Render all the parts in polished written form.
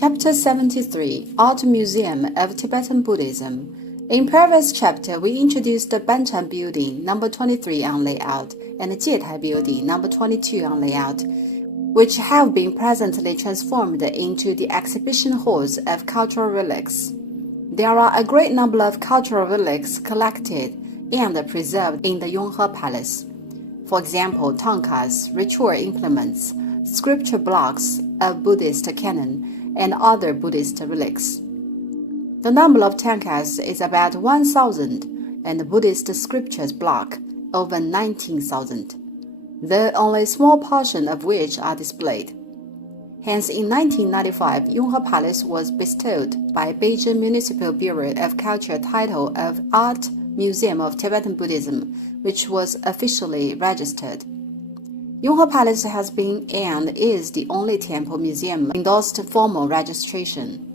Chapter 73 Art Museum of Tibetan Buddhism. In previous chapter, we introduced the Banchan Building, number 23 on layout, and the Jietai Building, number 22 on layout, which have been presently transformed into the exhibition halls of cultural relics. There are a great number of cultural relics collected and preserved in the Yonghe Palace. For example, tankas, ritual implements, scripture blocks of Buddhist canon, and other Buddhist relics. The number of tankas is about 1,000, and the Buddhist scriptures block over 19,000, though only a small portion of which are displayed. Hence, in 1995, Yonghe Palace was bestowed by Beijing Municipal Bureau of Culture title of Art Museum of Tibetan Buddhism, which was officially registered. Yonghe Palace has been and is the only temple museum endorsed formal registration.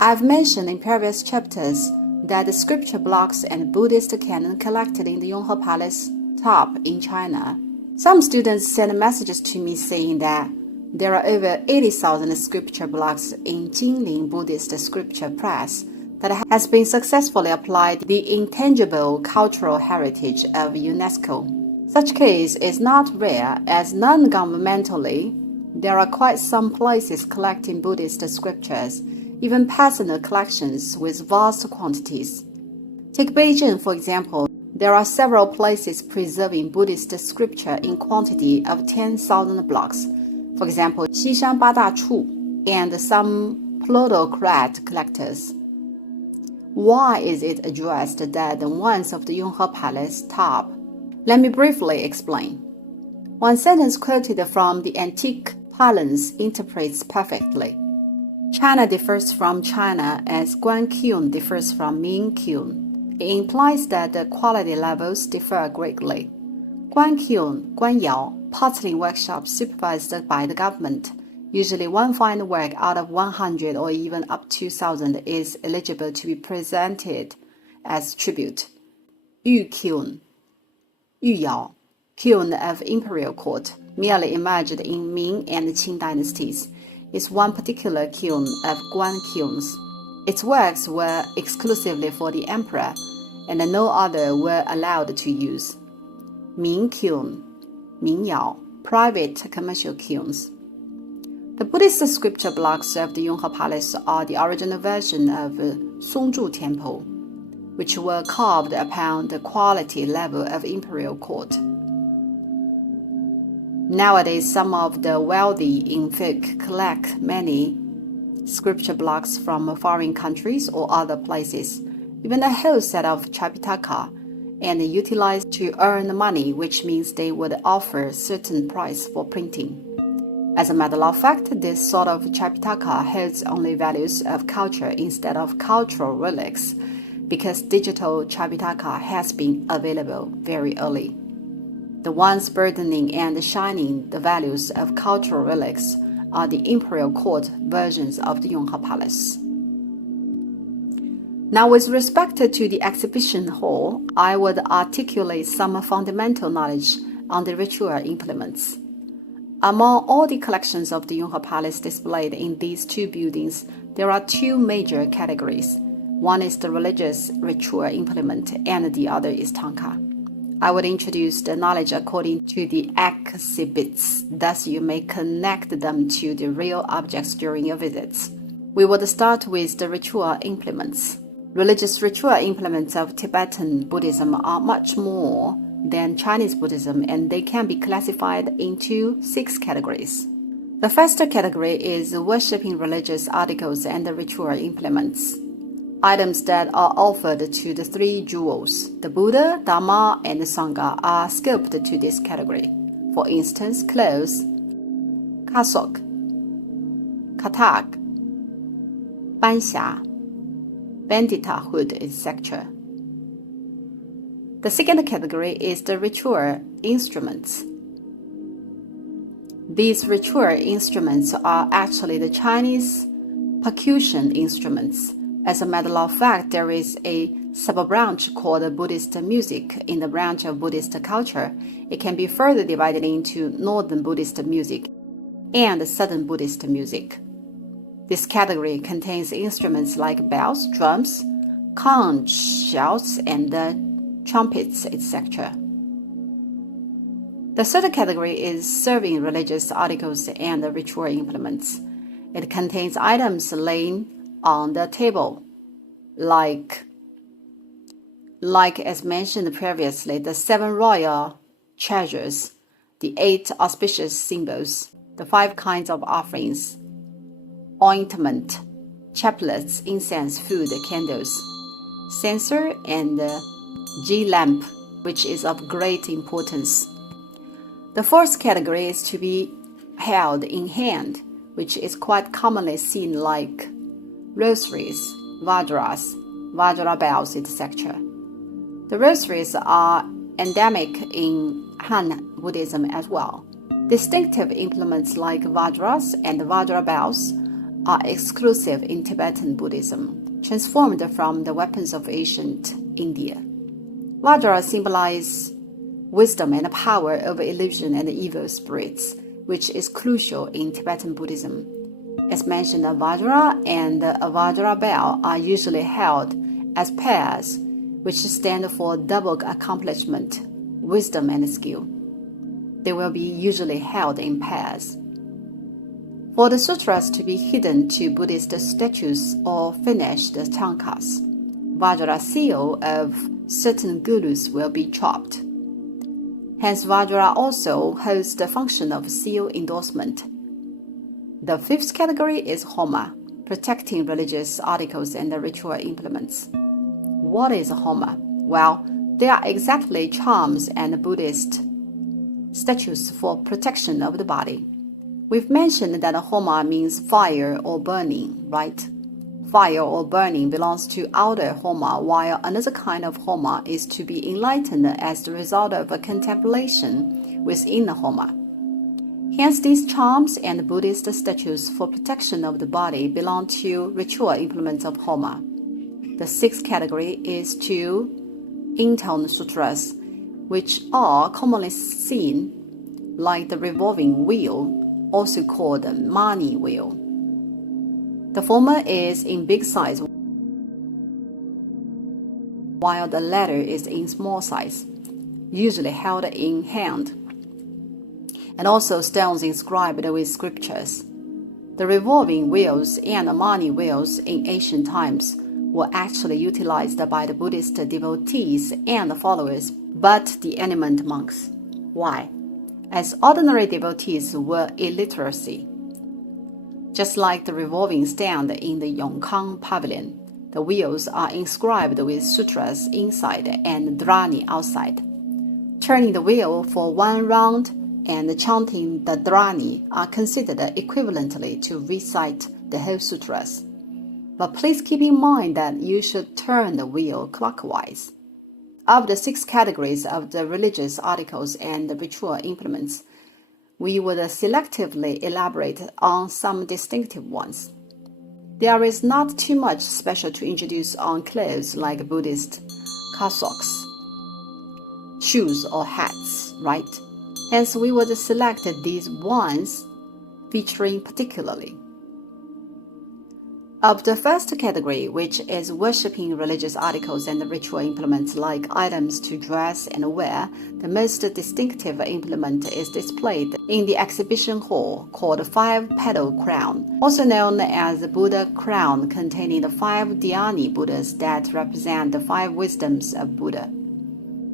I've mentioned in previous chapters that the scripture blocks and Buddhist canon collected in the Yonghe Palace top in China. Some students sent messages to me saying that there are over 80,000 scripture blocks in Jinling Buddhist Scripture Press that has been successfully applied to the intangible cultural heritage of UNESCO. Such case is not rare, as non-governmentally, there are quite some places collecting Buddhist scriptures, even personal collections with vast quantities. Take Beijing, for example. There are several places preserving Buddhist scripture in quantity of 10,000 blocks. For example, Xishan Badachu and some plutocrat collectors. Why is it addressed that the ones of the Yonghe Palace top? Let me briefly explain. One sentence quoted from the antique parlance interprets perfectly. China differs from China as Guan Qun differs from Ming Qun. It implies that the quality levels differ greatly. Guan Qun, Guan Yao, porcelain workshops supervised by the government. Usually one fine work out of 100 or even up to 1,000 is eligible to be presented as tribute. Yu Qun, Yu Yao, Qun of Imperial Court, merely emerged in Ming and Qing dynasties, is one particular Qun of Guan Quns. Its works were exclusively for the emperor, and no other were allowed to use. Ming Qun, Ming Yao, private commercial Quns. The Buddhist scripture blocks of the Yonghe Palace are the original version of Songzhu Temple, which were carved upon the quality level of imperial court. Nowadays, some of the wealthy in folk collect many scripture blocks from foreign countries or other places, even a whole set of Tripitaka, and utilize to earn money, which means they would offer a certain price for printing. As a matter of fact, this sort of Tripitaka holds only values of culture instead of cultural relics, because digital Tripitaka has been available very early. The ones burdening and shining the values of cultural relics are the imperial court versions of the Yonghe Palace. Now, with respect to the exhibition hall, I would articulate some fundamental knowledge on the ritual implements. Among all the collections of the Yonghe Palace displayed in these two buildings, there are two major categories. One is the religious ritual implement, and the other is tanka. I would introduce the knowledge according to the exhibits, thus you may connect them to the real objects during your visits. We would start with the ritual implements. Religious ritual implements of Tibetan Buddhism are much more than Chinese Buddhism, and they can be classified into 6 categories. The first category is worshipping religious articles and ritual implements. Items that are offered to the 3 jewels, the Buddha, Dharma, and Sangha, are scoped to this category. For instance, clothes, cassock, katak, banxia, bandita hood, etc. The second category is the ritual instruments. These ritual instruments are actually the Chinese percussion instruments. As a matter of fact, there is a sub-branch called Buddhist music in the branch of Buddhist culture. It can be further divided into Northern Buddhist music and Southern Buddhist music. This category contains instruments like bells, drums, conch shells, and trumpets, etc. The third category is serving religious articles and ritual implements. It contains items laying on the table, like as mentioned previously, the 7 royal treasures, the 8 auspicious symbols, the 5 kinds of offerings, ointment, chaplets, incense, food, candles, censer, and G-lamp, which is of great importance. The fourth category is to be held in hand, which is quite commonly seen like rosaries, vajra bells, etc. The rosaries are endemic in Han Buddhism as well. Distinctive implements like vajras and vajra bells are exclusive in Tibetan Buddhism, transformed from the weapons of ancient India. Vajra symbolize wisdom and power over illusion and evil spirits, which is crucial in Tibetan Buddhism. As mentioned, a vajra and a vajra bell are usually held as pairs, which stand for double accomplishment, wisdom, and skill. They will be usually held in pairs. For the sutras to be hidden to Buddhist statues or finished chankas, vajra seal of certain gurus will be chopped. Hence, vajra also holds the function of seal endorsement. The fifth category is homa, protecting religious articles and ritual implements. What is homa? Well, they are exactly charms and Buddhist statues for protection of the body. We've mentioned that homa means fire or burning, right? Fire or burning belongs to outer homa, while another kind of homa is to be enlightened as the result of a contemplation within the homa. Hence, these charms and Buddhist statues for protection of the body belong to ritual implements of homa. The sixth category is to intone sutras, which are commonly seen like the revolving wheel, also called the mani wheel. The former is in big size, while the latter is in small size, usually held in hand, and also stones inscribed with scriptures. The revolving wheels and the mani wheels in ancient times were actually utilized by the Buddhist devotees and followers, but the animate monks. Why? As ordinary devotees were illiteracy. Just like the revolving stand in the Yonghe pavilion, the wheels are inscribed with sutras inside and dhrani outside. Turning the wheel for one round and chanting the dhrani are considered equivalently to recite the whole sutras. But please keep in mind that you should turn the wheel clockwise. Of the 6 categories of the religious articles and the ritual implements, we would selectively elaborate on some distinctive ones. There is not too much special to introduce on clothes like Buddhist cassocks, shoes, or hats, right? Hence, we would select these ones featuring particularly. Of the first category, which is worshipping religious articles and ritual implements like items to dress and wear, the most distinctive implement is displayed in the exhibition hall called 5-petal crown, also known as the Buddha crown, containing the 5 dhyani Buddhas that represent the 5 wisdoms of Buddha.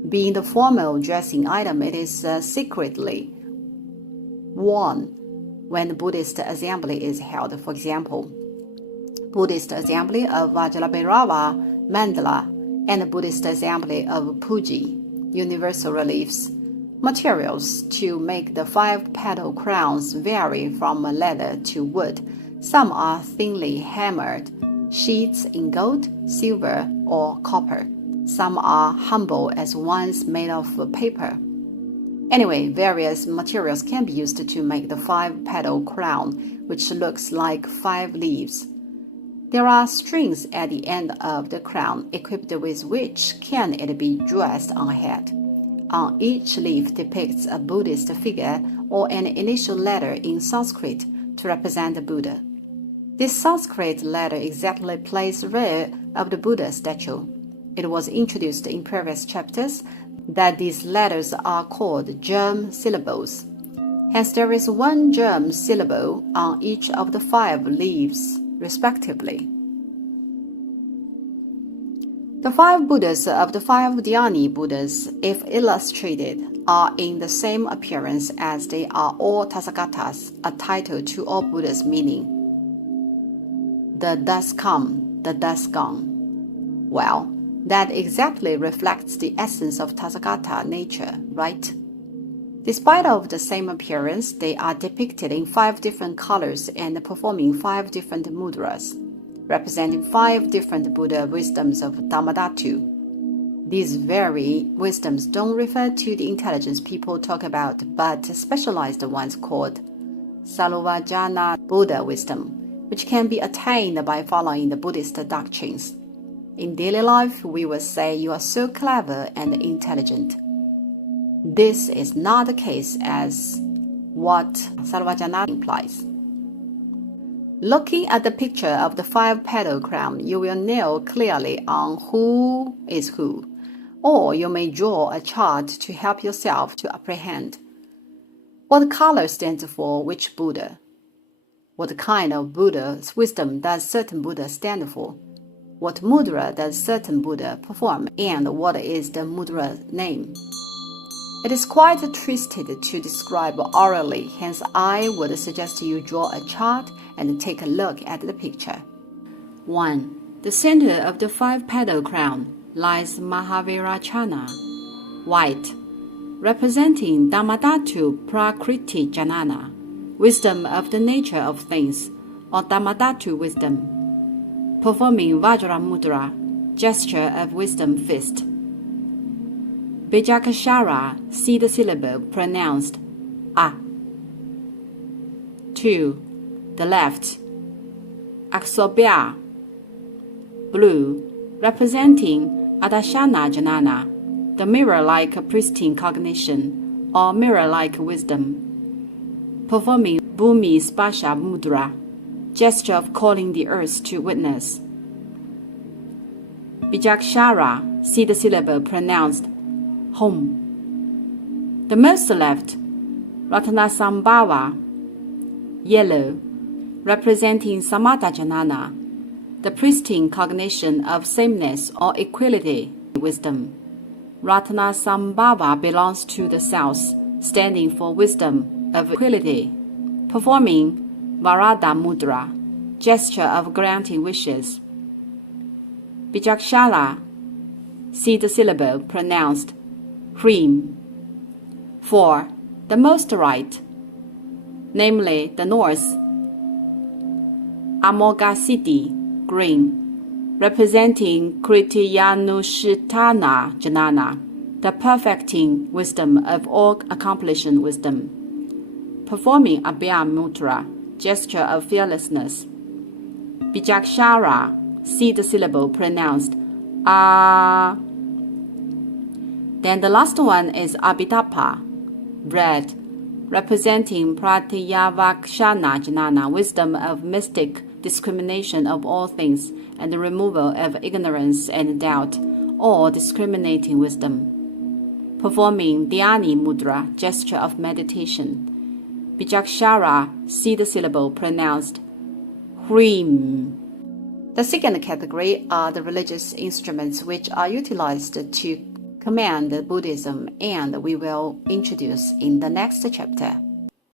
Being the formal dressing item, it is secretly worn when the Buddhist assembly is held. For example, Buddhist assembly of Vajrabhairava Mandala and the Buddhist assembly of Puji, universal reliefs. Materials to make the 5-petal crowns vary from leather to wood. Some are thinly hammered sheets in gold, silver, or copper. Some are humble as ones made of paper. Anyway, various materials can be used to make the 5-petal crown, which looks like 5 leaves. There are strings at the end of the crown, equipped with which can it be dressed on a head. On each leaf depicts a Buddhist figure or an initial letter in Sanskrit to represent the Buddha. This Sanskrit letter exactly plays the rear of the Buddha statue. It was introduced in previous chapters that these letters are called germ syllables. Hence, there is one germ syllable on each of the 5 leaves, respectively. The 5 Buddhas of the 5 Dhyani Buddhas, if illustrated, are in the same appearance as they are all Tathagatas, a title to all Buddhas meaning the thus come, the thus gone. Well, that exactly reflects the essence of Tathagata nature, right? Despite of the same appearance, they are depicted in 5 different colors and performing 5 different mudras, representing 5 different Buddha wisdoms of Dhammadhatu. These very wisdoms don't refer to the intelligence people talk about, but specialized ones called Salovajana Buddha wisdom, which can be attained by following the Buddhist doctrines. In daily life, we will say you are so clever and intelligent. This is not the case as what Salovajana implies. Looking at the picture of the 5-petal crown, you will know clearly on who is who, or you may draw a chart to help yourself to apprehend. What color stands for which Buddha? What kind of Buddha's wisdom does certain Buddha stand for? What mudra does certain Buddha perform, and what is the mudra name? It is quite twisted to describe orally, hence I would suggest you draw a chart and take a look at the picture. 1. The center of the 5-petal crown lies Mahavirachana, white, representing Dhammadhatu Prakriti Janana, wisdom of the nature of things, or Dhammadhatu wisdom, performing Vajra Mudra, gesture of wisdom fist. Bijakshara, seed syllable pronounced A. 2. The left, Aksobya, blue, representing Adashana Janana, the mirror-like pristine cognition, or mirror-like wisdom, performing Bhumi Spasha Mudra, gesture of calling the earth to witness. Bijakshara, seed syllable pronounced Home. The most left, Ratnasambhava, yellow, representing Samatha Janana, the pristine cognition of sameness or equality wisdom. Ratnasambhava belongs to the south, standing for wisdom of equality, performing Varada Mudra, gesture of granting wishes. Bijakshara, seed syllable pronounced Hrim. 4. The most right, namely the north, Amoghasiddhi, green, representing Kritiyanushitana Janana, the perfecting wisdom of all accomplishing wisdom, performing Abhya Mudra, gesture of fearlessness. Bijakshara, seed syllable pronounced A. Then the last one is Abhidappa, red, representing Pratyavakshana Janana, wisdom of mystic discrimination of all things and the removal of ignorance and doubt, or discriminating wisdom, performing Dhyani Mudra, gesture of meditation. Bijakshara, seed syllable pronounced Hrim. The second category are the religious instruments which are utilized to command Buddhism, and we will introduce in the next chapter.